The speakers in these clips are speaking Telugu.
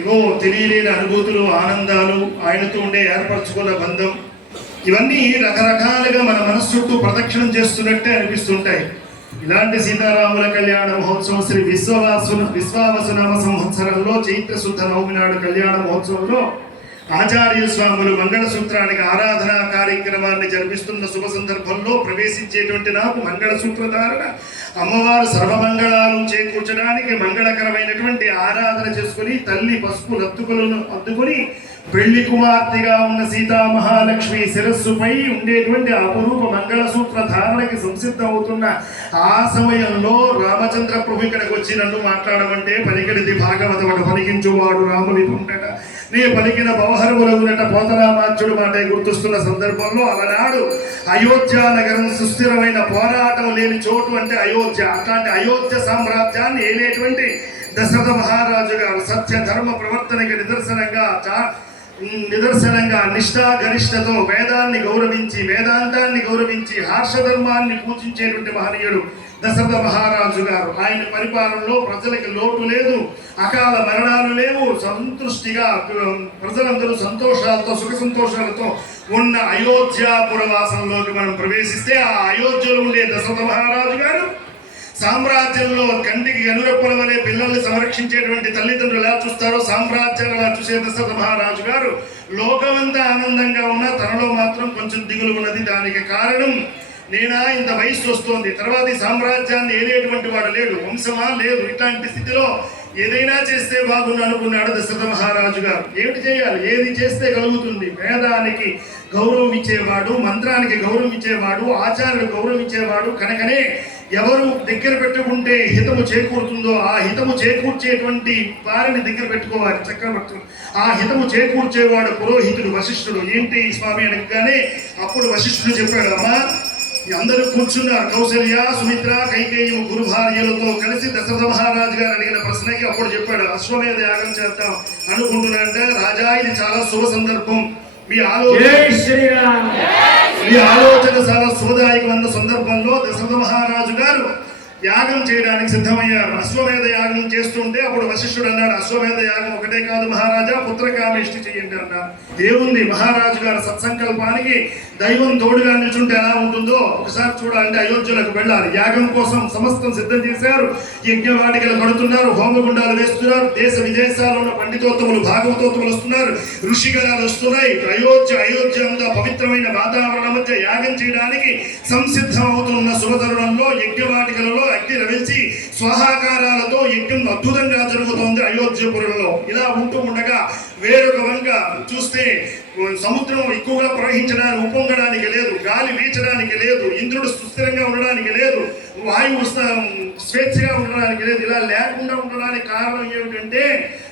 ఏవో తెలియలేని అనుభూతులు, ఆనందాలు, ఆయనతో ఉండే ఏర్పరచుకున్న బంధం, ఇవన్నీ రకరకాలుగా మన మనస్సు చుట్టూ ప్రదక్షిణం చేస్తున్నట్టే అనిపిస్తుంటాయి. ఇలాంటి సీతారాముల కళ్యాణ మహోత్సవం శ్రీ విశ్వావసునామ సంవత్సరంలో చైత్ర శుద్ధ నవమి నాడు కళ్యాణ మహోత్సవంలో ఆచార్య స్వాములు మంగళసూత్రానికి ఆరాధనా కార్యక్రమాన్ని జరిపిస్తున్న శుభ సందర్భంలో ప్రవేశించేటువంటి నాకు మంగళసూత్రధారణ, అమ్మవారు సర్వమంగళాలు చేకూర్చడానికి మంగళకరమైనటువంటి ఆరాధన చేసుకుని తల్లి పసుపు లత్తుకులను అద్దుకొని పెళ్లి కుమార్తెగా ఉన్న సీతామహాలక్ష్మి శిరస్సుపై ఉండేటువంటి అపురూప మంగళసూత్ర ధారణకి సంసిద్ధం అవుతున్న ఆ సమయంలో రామచంద్ర ప్రభు ఇక్కడికి వచ్చి నన్ను మాట్లాడమంటే పలికిడిది భాగవతమట పలికించువాడు రాముని పుంటట, నే పలికిన బవహరములగునట పోతరామాచ్యుడు మాట గుర్తుస్తున్న సందర్భంలో అలనాడు అయోధ్య నగరం సుస్థిరమైన పోరాటం లేని చోటు అంటే అయోధ్య. అట్లాంటి అయోధ్య సామ్రాజ్యాన్ని ఏలేటువంటి దశరథ మహారాజు గారు సత్య ధర్మ ప్రవర్తనకి నిదర్శనంగా నిష్ఠా గరిష్టతో వేదాన్ని గౌరవించి, వేదాంతాన్ని గౌరవించి, హర్షధర్మాన్ని పూజించేటువంటి మహనీయుడు దశరథ మహారాజు గారు. ఆయన పరిపాలనలో ప్రజలకి లోటు లేదు, అకాల మరణాలు లేవు, సంతృష్టిగా ప్రజలందరూ సంతోషాలతో సుఖ సంతోషాలతో ఉన్న అయోధ్యాపురవాసంలోకి మనం ప్రవేశిస్తే ఆ అయోధ్యలో ఉండే దశరథ మహారాజు గారు సామ్రాజ్యంలో కంటికి అనురప్పుల వలె పిల్లల్ని సంరక్షించేటువంటి తల్లిదండ్రులు ఎలా చూస్తారో సామ్రాజ్యాన్ని అలా చూసే దశరథ మహారాజు గారు లోకమంతా ఆనందంగా ఉన్నా తనలో మాత్రం కొంచెం దిగులు ఉన్నది. దానికి కారణం నేనా ఇంత వయసు వస్తోంది, తర్వాత ఈ సామ్రాజ్యాన్ని ఏలేటువంటి వాడు లేడు, వంశమా లేదు, ఇట్లాంటి స్థితిలో ఏదైనా చేస్తే బాగుండు అనుకున్నాడు దశరథ మహారాజు గారు. ఏమిటి చేయాలి, ఏది చేస్తే కలుగుతుంది? వేదానికి గౌరవం ఇచ్చేవాడు, మంత్రానికి గౌరవం ఇచ్చేవాడు, ఆచార్యులు గౌరవం ఇచ్చేవాడు కనుకనే ఎవరు దగ్గర పెట్టుకుంటే హితము చేకూరుతుందో ఆ హితము చేకూర్చేటువంటి వారిని దగ్గర పెట్టుకోవాలి చక్రవర్తులు. ఆ హితము చేకూర్చేవాడు పురోహితుడు వశిష్ఠుడు. ఏంటి స్వామి అనగానే అప్పుడు వశిష్ఠుడు చెప్పాడు, అమ్మా అందరూ కూర్చున్నారు, కౌసల్య, సుమిత్ర, కైకేయి గురు భార్యలతో కలిసి దశరథ మహారాజు గారు అడిగిన ప్రశ్నకి అప్పుడు చెప్పాడు, అశ్వమేధ యాగం చేద్దాం అనుకుంటున్నాంటే రాజా ఇది చాలా శుభ సందర్భం, మీ ఆలోచన చాలా శుభదాయకమైన సందర్భంలో దశరథ మహారాజు గారు యాగం చేయడానికి సిద్ధమయ్యారు. అశ్వమేధ యాగం చేస్తుంటే అప్పుడు వశిష్ఠుడు అన్నాడు, అశ్వమేధ యాగం ఒకటే కాదు మహారాజా, పుత్రకామేష్టి చేయండి అన్నారు. దేవుంది మహారాజు గారి సత్సంకల్పానికి దైవం తోడుగా నిల్చుంటే ఎలా ఉంటుందో ఒకసారి చూడాలంటే అయోధ్యలకు వెళ్ళాలి. యాగం కోసం సమస్తం సిద్ధం చేశారు, యజ్ఞవాటికలు కడుతున్నారు, హోమగుండాలు వేస్తున్నారు, దేశ విదేశాల్లో ఉన్న పండితోత్తములు భాగవతోత్తములు వస్తున్నారు, ఋషిగణాలు వస్తున్నాయి. అయోధ్య అంతా పవిత్రమైన వాతావరణం మధ్య యాగం చేయడానికి సంసిద్ధం అవుతున్న శుభతరుణంలో యజ్ఞవాటికలలో అగ్ని రవించి స్వాహాకారాలతో యజ్ఞం అద్భుతంగా జరుగుతోంది అయోధ్యపురంలో. ఇలా ఉంటూ ఉండగా వేరొక వంక చూస్తే సముద్రం ఎక్కువగా ప్రవహించడానికి ఉప్పొంగడానికి లేదు, గాలి వీచడానికి లేదు, ఇంద్రుడు సుస్థిరంగా ఉండడానికి లేదు, వాయువు స్వేచ్ఛగా ఉండడానికి లేదు. ఇలా లేకుండా ఉండడానికి కారణం ఏమిటంటే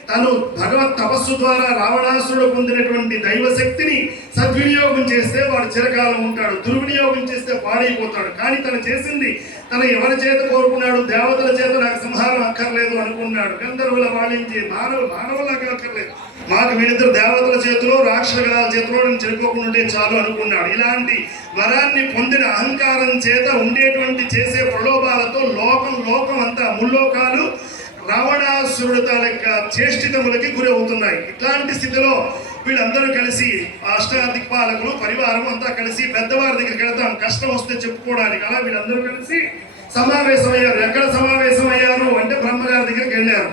తను భగవత్ తపస్సు ద్వారా రావణాసురుడు పొందినటువంటి దైవశక్తిని సద్వినియోగం చేస్తే వాడు చిరకాలం ఉంటాడు, దుర్వినియోగం చేస్తే పాడైపోతాడు. కానీ తను చేసింది తను ఎవరి చేత కోరుకున్నాడు, దేవతల చేత నాకు సంహారం అక్కర్లేదు అనుకున్నాడు. గంధర్వుల వాడించి మానవులకు అక్కర్లేదు, మాకు వీళ్ళిద్దరు దేవతల చేతిలో రాక్షస గణాల చేతిలో నేను చెరుకోకుండా ఉంటే చాలు అనుకున్నాడు. ఇలాంటి వరాన్ని పొందిన అహంకారం చేత ఉండేటువంటి చేసే ప్రలోభాలతో లోకం అంతా ముల్లోకాలు రావణాసురుడు తాలూక చేష్టితములకి గురి అవుతున్నాయి. ఇట్లాంటి స్థితిలో వీళ్ళందరూ కలిసి అష్టాదిక్పాలకులు పరివారం అంతా కలిసి పెద్దవారి దగ్గరికి వెళ్తాం కష్టం వస్తే చెప్పుకోవడానికి. అలా వీళ్ళందరూ కలిసి సమావేశమయ్యారు. ఎక్కడ సమావేశం అయ్యారు అంటే బ్రహ్మగారి దగ్గరికి వెళ్ళారు.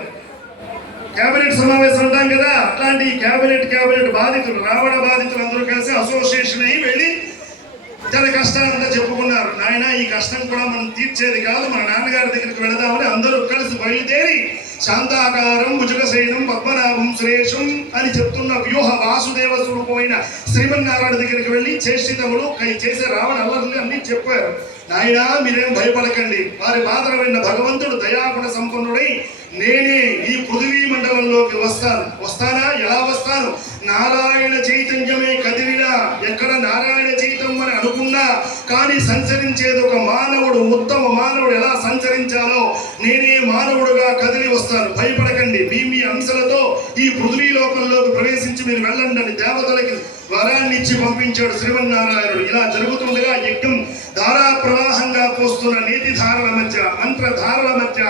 క్యాబినెట్ సమావేశం ఉంటాం కదా, అట్లాంటి క్యాబినెట్ బాధితులు, రావణ బాధితులు అందరూ కలిసి అసోసియేషన్ అయ్యి వెళ్ళి తన కష్టాలంతా చెప్పుకున్నారు. నాయన ఈ కష్టం కూడా మనం తీర్చేది కాదు, మన నాన్నగారి దగ్గరికి వెళదామని అందరూ కలిసి బయలుదేరి శాంతాకారం భుజగశయనం పద్మనాభం శ్రేషం అని చెప్తున్న వ్యూహ వాసుదేవ స్వరూపమైన శ్రీమన్నారాయణ దగ్గరికి వెళ్ళి చేష్టితములు చేసే రావణ అల్లర్లు అన్ని చెప్పారు. నాయన మీరేం భయపడకండి, వారి బాధలు విన్న భగవంతుడు దయాగుణ సంపన్నుడై నేనే ఈ పృథివీ మండలంలోకి వస్తానా? ఎలా వస్తాను? నారాయణ చైతన్యమే కదిలినా, ఎక్కడ నారాయణ చైతన్యం అని అనుకున్నా కానీ సంచరించేది ఒక మానవుడు, ఉత్తమ మానవుడు ఎలా సంచరించాలో నేనే మానవుడుగా కదిలి వస్తాను, భయపడకండి, మీ అంశలతో ఈ పృథ్వీ లోకంలోకి ప్రవేశించి మీరు వెళ్ళండి అని దేవతలకి వరాన్ని ఇచ్చి పంపించాడు శ్రీమన్నారాయణుడు. ఇలా జరుగుతుండగా యజ్ఞం ధారా ప్రవాహంగా పోస్తున్న నీతి ధారల మధ్య, మంత్ర ధారల మధ్య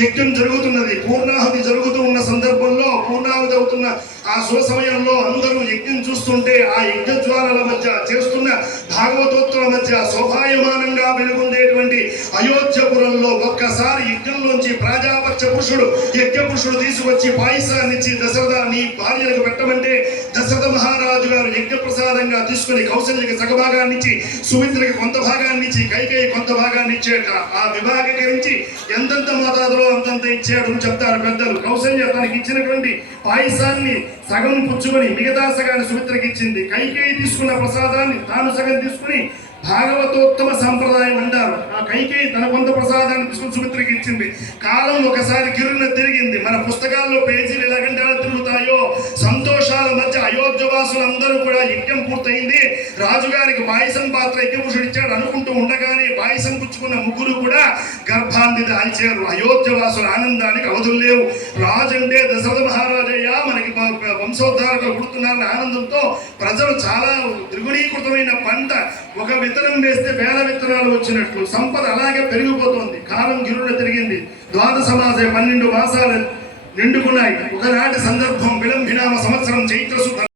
యజ్ఞం జరుగుతున్నది. పూర్ణాహుతి జరుగుతూ ఉన్న సందర్భంలో, పూర్ణాహుతి అవుతున్న ఆ శుభ సమయంలో అందరూ యజ్ఞం చూస్తుంటే ఆ యజ్ఞ జ్వాలల మధ్య, చేస్తున్న భాగవతోత్తర మధ్య శోభాయమానంగా వెలుగొందేటువంటి అయోధ్యపురంలో ఒక్కసారి యజ్ఞంలోంచి ప్రాజాపత్య పురుషుడు, యజ్ఞ పురుషుడు తీసుకొచ్చి పాయసాన్ని ఇచ్చి దశరథ నీ భార్యలకు పెట్టమంటే దశరథ మహారాజు గారు యజ్ఞ ప్రసాదంగా తీసుకుని కౌశల్యకి సగభాగాన్ని ఇచ్చి, సుమిత్రకి కొంత భాగాన్ని ఇచ్చి, కైకేయి కొంత భాగాన్ని ఇచ్చాక ఆ విభాగీకరించి ఎంతంత మోతాదులో అంతంత ఇచ్చాడు అని చెప్తారు పెద్దలు. కౌశల్య తనకి ఇచ్చినటువంటి పాయసాన్ని సగం పుచ్చుకొని మిగతా సగాన్ని సుమిత్రకి ఇచ్చింది. కైకేయి తీసుకున్న ప్రసాదాన్ని తాను సగం తీసుకుని భాగవతోత్తమ సంప్రదాయం అంటారు. ఆ కైకేయి తన కొంత ప్రసాదాన్ని తీసుకుని సుమిత్రకి ఇచ్చింది. కాలం ఒకసారి గిరున తిరిగింది. మన పుస్తకాల్లో పేజీలు ఎలాగంటే తిరుగుతాయో, సంతోషాల మధ్య అయోధ్యవాసులందరూ కూడా యజ్ఞం పూర్తయింది, రాజుగారికి పాయసం పాత్ర యజ్ఞపురుషుడు ఇచ్చాడు అనుకుంటూ ఉండగానే పాయసం పుచ్చుకున్న ముగ్గురు కూడా గర్భాన్ని దాల్చారు. అయోధ్యవాసుల ఆనందానికి అవధులు లేవు. రాజు అంటే దశరథ మహారాజయ్య మనకి వంశోద్ధారకులు పుడుతున్నారన్న ఆనందంతో ప్రజలు చాలా ద్విగుణీకృతమైన పంట, ఒక విత్తనం వేస్తే వేల విత్తనాలు వచ్చినట్లు సంపద అలాగే పెరిగిపోతుంది. కాలం గిరున తిరిగింది. ద్వాదశ మాసే 12 మాసాలు నిండుకున్నాయి. ఒకనాటి సందర్భం విలంబినామ సంవత్సరం చైత్రశుద్ధ